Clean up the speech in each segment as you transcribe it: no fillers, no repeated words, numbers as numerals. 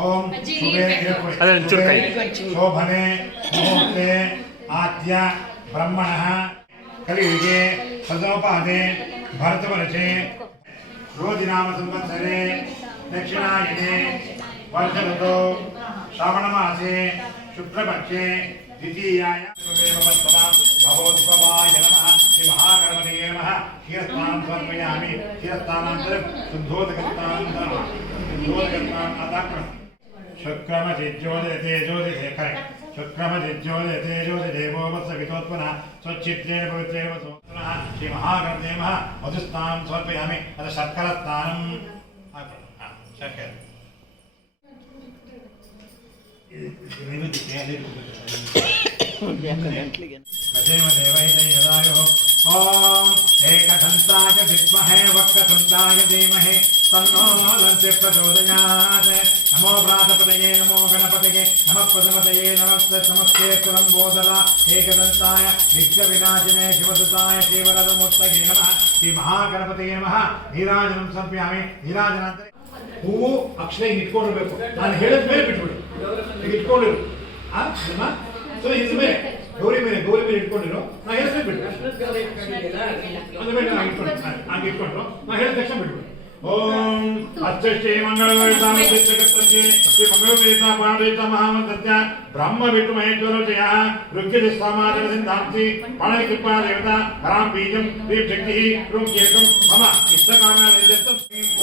ओम शोभने मुहूर्ते आद्य ब्रह्मणः कलियुगे सदोपादे भरतवर्षे रोधिनाम संवत्सरे दक्षिणायने वर्षऋतौ श्रावणमासे शुक्लपक्षे द्वितीयाय भगवत्पवाय नमः श्री महागणपतये नमः क्षीरस्नानं समर्पयामि क्षीरस्नानानन्तरं शुद्धोदकस्नानं शुक्रमजिज्योतितेजोतिषे करेक्ट शुक्रमजिज्योतितेजोतिषे देवोपत्सवितोत्पन्नः स्वच्छित्रेण पवित्रेण वसोत्पन्नः श्री महागणपतये नमः मधुस्नानं समर्पयामि अतः शर्करस्नानं शर्करा ओम एकदन्ताय विद्महे वक्रतुण्डाय धीमहि तन्नो दन्ति प्रचोदयात् नमो व्रातपतये नमो गणपतये नमः प्रथमतये नमस्ते कुलम्बोदरा एकदन्ताय विघ्नविनाशिने शिवदुताय श्रीवरदमूर्तये नमः श्री महागणपतये नमः नीराजनं समर्पयामि नीराजनान्तरे ಹೂವು ಅಕ್ಷರ ಇಟ್ಕೊಂಡಿರಬೇಕು ನಾನು ಹೇಳಿದ ಮೇಲೆ ಬಿಟ್ಬಿಡಿ ಈಗ ಇಟ್ಕೊಂಡಿರು ಸೊ ಇದ್ರ ಮೇಲೆ ಗೌರಿ ಮೇಲೆ ಇಟ್ಕೊಂಡಿರು ನಾ ಹೇಳಿದ ಬಿಟ್ಟು ಅಂದ ಮೇಲೆ ನಾನು ಇಟ್ಕೊಂಡು ಹಂಗೆ ಇಟ್ಕೊಂಡ್ರು ನಾ ಹೇಳಿದ ತಕ್ಷಣ ಬಿಟ್ಬಿಡಿ ಓಂ ಅಚ್ಚಷ್ಟೇ ಮಂಗಳಗೌರಿ ಶ್ರೀ ಮಂಗಳಗೌರೀತ ಪಾಂಡೇತ ಮಹಾಮಂತ್ರತ್ಯ ಬ್ರಹ್ಮ ವಿಷ್ಣು ಮಹೇಶ್ವರಜಯ ಋಗ್ಯದ ಸಮಾಜನದಿಂದಾಂಸಿ ಪಣಯ ಕೃಪಾ ದೇವತಾ ಹರಾಂ ಬೀಜಂ ದೀಪ್ ಶಕ್ತಿ ರೂಂ ಕೇಕಂ ಮಮ ಇಷ್ಟಕಾಮ್ಯಂ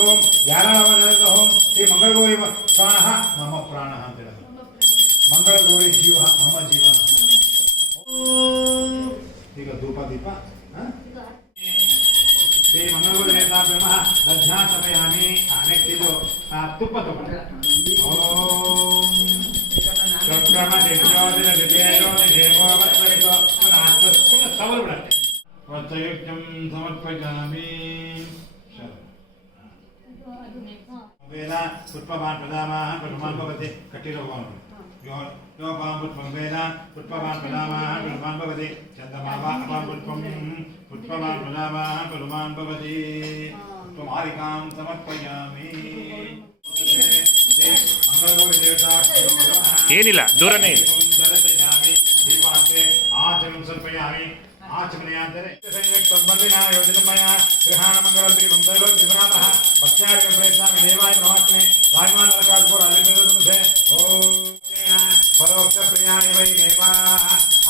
ಓಂ ಯಾರಾವನದ ಓಂ ಶ್ರೀ ಮಂಗಳಗೌರಿ ಪ್ರಾಣಃ ಮಮ ಪ್ರಾಣಃ ಅಂತ ಹೇಳೋದು ಮಂಗಳಗೌರಿ ಜೀವ ಮಮ ಜೀವ ಈಗ ಧೂಪ ದೀಪ श्री मंगलगौरी देवताभ्यो नमः दध्ना समयामि नेक्स्ट ಇದು ತುಪ್ಪ ಓಂ ಶುಕ್ರಮದಿಜ್ಯೋತಿರ ವಿಜಯೋತಿ ದೇವೋಪತ್ಸವಿತೋ ನಾಸ್ಪುನ ಸವಲ್ ಬಿಡುತ್ತೆ ವತ್ಸಯುಕ್ತಂ ಸಮರ್ಪಯಾಮಿ ವೇದ ಪುಷ್ಪವಾನ್ ಪ್ರದಾಮಃ ಪುಷ್ಪವಾನ್ ಭವತಿ ಕಟ್ಟಿರೋ यो पुष्पं वेद पुष्पवान् प्रदामः पुष्पान् भवति चन्द्रमावा अपां पुष्पं पुष्पवान् प्रदामः पुष्पान् भवति पुष्पमालिकां समर्पयामि मंगलगौरी देवताभ्यो नमः ಏನಿಲ್ಲ ದೂರನೇ ಇದೆ दर्शयामि दीपार्थे आचमनं समर्पयामि आचमनयान्तरे संबन्धिना योजितमया गृहाणमङ्गलं मंगलो त्रिगुणातः भक्त्यादिकं प्रयत्नामि देवाय प्रमात्मे वायुमानलकार्गो राजमेदुमुखे ओम परोक्ष प्रियाय वै देवाः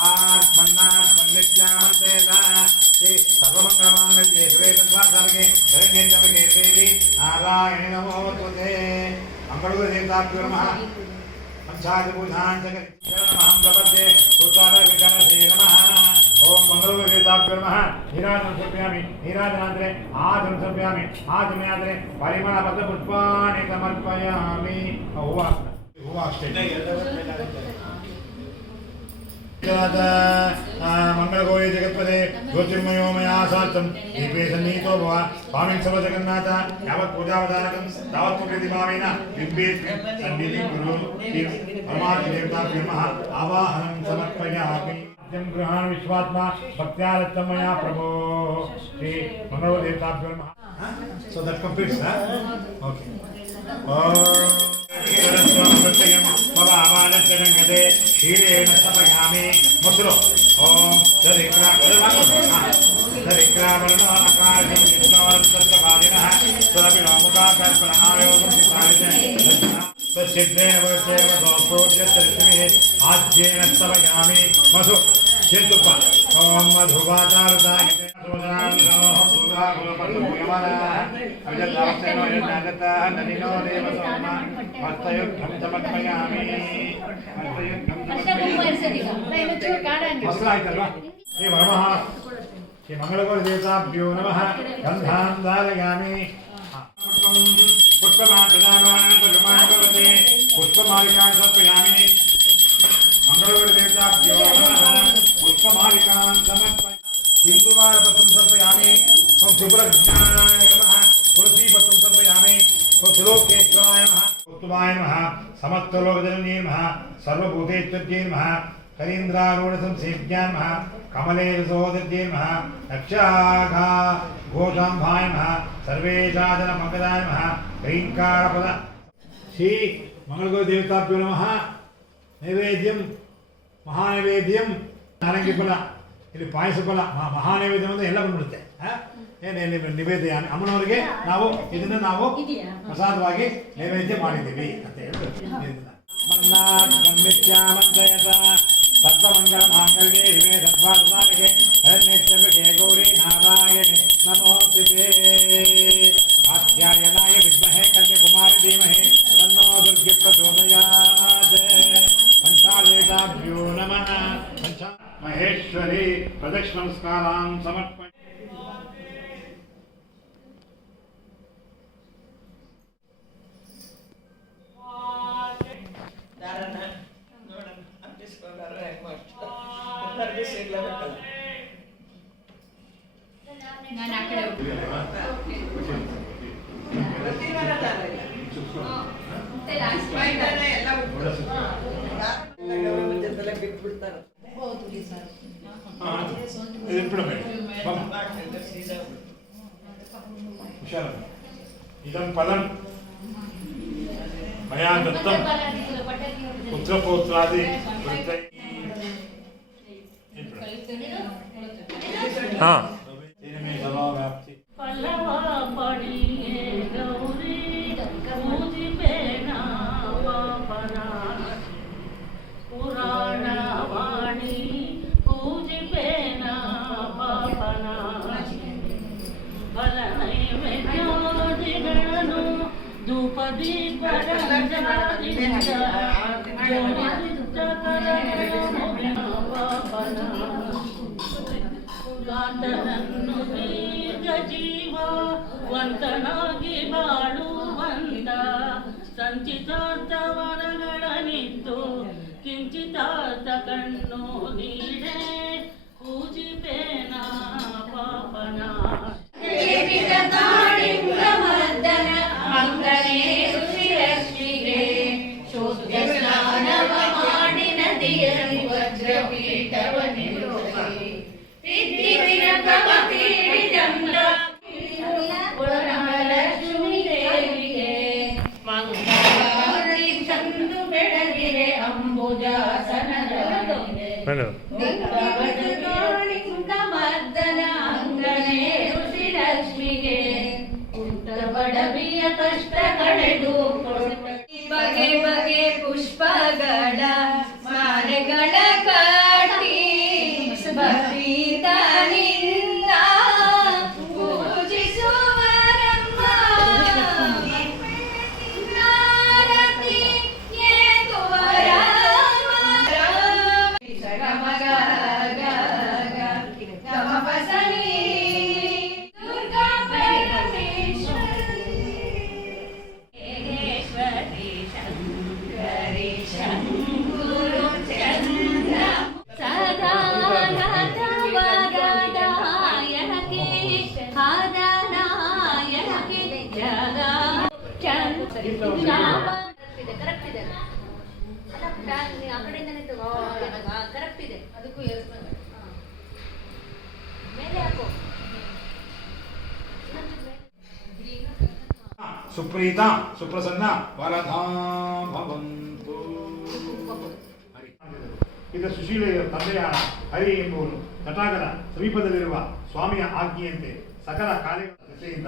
आत्मन्नात्मन्नित्यामन्तेन श्री सर्वमङ्गलमाङ्गल्ये शिवे सर्वासार्गे शरण्ये देवी नारायणे नमोस्तुते मंगलगौरी देवताभ्यो नमः पंचादिभूतान् जगन्नमः प्रपद्ये सूत्रालविकरसे नमः ओम मंगलगौरी देवताभ्यो नमः नीराजनं समर्पयामि नीराजनान्तरे आचमनं समर्पयामि आचमनान्तरे परिमलपत्रपुष्पाणि समर्पयामि मंगलगौरी जगत्पदे ज्योतिर्मयो मया सार्थं दीपे सन्नीतो भव स्वामिन् सर्व जगन्नाथ यावत् पूजावतारकं तावत् प्रतिमामेन बिम्बे सन्निधिं कुरु परमात्म देवताभ्यो नमः आवाहनं समर्पयामि गृहाण विश्वात्मा भक्त्यारत्तं मया प्रभो श्री मंगलगौरी देवताभ्यो नमः सो दैट कंप्लीट्स ओके भवानचरङ्गते क्षीरेण स्थापयामि मसुरो ओम दरिक्रावरणकार्यं विष्णोर्तत्पादिनः स्वरभिरामुखाकल्पनायोगं तच्चित्रेण वसेव सोप्रोच्यतरिस्मिः आज्येन स्थापयामि मसु चित्तुप ओम मधुवाचारुताय श्री मंगलगौरी देवताभ्यो नमः गन्धां धारयामि पुष्पवान् पुष्पमालिकां समर्पयामि मंगलगौरी देवताभ्यो नमः पुष्पमालिकां समर्पयामि सिंधुवारपत्रं समर्पयामि शुभ्रज्ञानाय नमः तुलसीपत्रं समर्पयामि त्रिलोकेश्वराय नमः उत्तमाय नमः समस्तलोकजनन्ये नमः सर्वभूतेश्वर्ये नमः करीन्द्रारूढसं सेव्यान् नमः कमलेरसोदर्ये नमः रक्षाघा घोषाम्भाय नमः सर्वेशाजनपङ्कजाय नमः ह्रीङ्कारपद श्री मंगलगौरी देवताभ्यो नमः नैवेद्यं महानैवेद्यं नारंगी फल ಇಲ್ಲಿ ಪಾಯಸ ಫಲ ಮಹಾನೈವೇದ್ಯ ಅಂದ್ರೆ ಎಲ್ಲ ಬಂದ್ಬಿಡುತ್ತೆ ಏನೇನು ನಿವೇದ್ಯ ಅಮ್ಮನವರಿಗೆ ನಾವು ಇದನ್ನ ನಾವು ಪ್ರಸಾದವಾಗಿ ನೈವೇದ್ಯ ಮಾಡಿದ್ದೀವಿ ಅಂತ ಹೇಳಿ ಮನ್ನಾತ್ಮನ್ನಿತ್ಯಾಮಂತ್ರಯತ ಸರ್ವಮಂಗಲ ಮಾಂಗಲ್ಯೆ ಹಿಮೇ ಸರ್ವಾರ್ಥಸಾಧಕೆ ಶರಣ್ಯೇತ್ರ್ಯಂಬಕೆ ಗೌರಿ ನಾರಾಯಣಿ ನಮೋಸ್ತುತೇ ಕಾತ್ಯಾಯನಾಯ ವಿದ್ಮಹೇ ಕನ್ಯಾಕುಮಾರಿ ಧೀಮಹಿ ತನ್ನೋ ದುರ್ಗೆ ಪ್ರಚೋದಯಾತ್ पंचादेशाभ्यो नमः महेश्वरी प्रदक्ष नमस्कारां समर्पयामि इदं फलं मया दत्तं पुत्रपौत्रादि हाँ ವಂತನಾಗಿ ಬಾಳುವಂತ ಸಂಚಿತಾರ್ಥ ವರಗಳನಿತ್ತು ಕಿಂಚಿತಾರ್ಥ ಕಣ್ಣು ನೀಡೆ ಪೂಜಿಪೇನ ಪಾಪನ ಮಂಗನೇ ಋಷಿರಶ್ಮಿಗೆ ಶುದ್ಧ ಸ್ನಾನವ ಮಾಡಿ ನದಿಯಲ್ಲಿ ವಜ್ರಪೀಠವನಿರುವೆ ಲಕ್ಷ್ಮೀ ದೇವಿಗೆ ಮಂಗಳಾರತಿ ಚಂದು ಬೆಳಗಿರೆ ಅಂಬುಜಾಸನದ ಮರ್ದನ ಅಂಗನೇ ಋಷಿ ಲಕ್ಷ್ಮಿಗೆ ಬಡವಿಯ ಕಷ್ಟ ಕಳೆದು ಬಗೆ ಬಗೆ ಪುಷ್ಪಗಳ ಮಾಲೆಗಳ ಕಾಟಿ ಭಕ್ತಿಯಿಂದ ಪೂಜಿಸುವರಮ್ಮ ನಾರತಿ ಏತುವರಮ್ಮ ಗಮಗ ಗಮಪಸನಿ ದುರ್ಗಾ ಪರಮೇಶ್ವರಿ ಶಂಕರಿ ಶಂಕುರು ಚಂದ್ರ ಸದಾ ಕರೆಕ್ಟ್ ಇದೆ ಅದಕ್ಕೂ ಮೇಲೆ ಹಾಕೋ ಸುಪ್ರೀತ ಸುಪ್ರಸನ್ನ ವರದಾ ಭವಂತು. ಇದು ಸುಶೀಲೆಯ ತಂದೆಯ ಹರಿ ಎಂಬುವನು ತಟಾಗದ ಸಮೀಪದಲ್ಲಿರುವ ಸ್ವಾಮಿಯ ಆಜ್ಞೆಯಂತೆ ಸಕಲ ಕಾರ್ಯಗಳ ದೆಸೆಯಿಂದ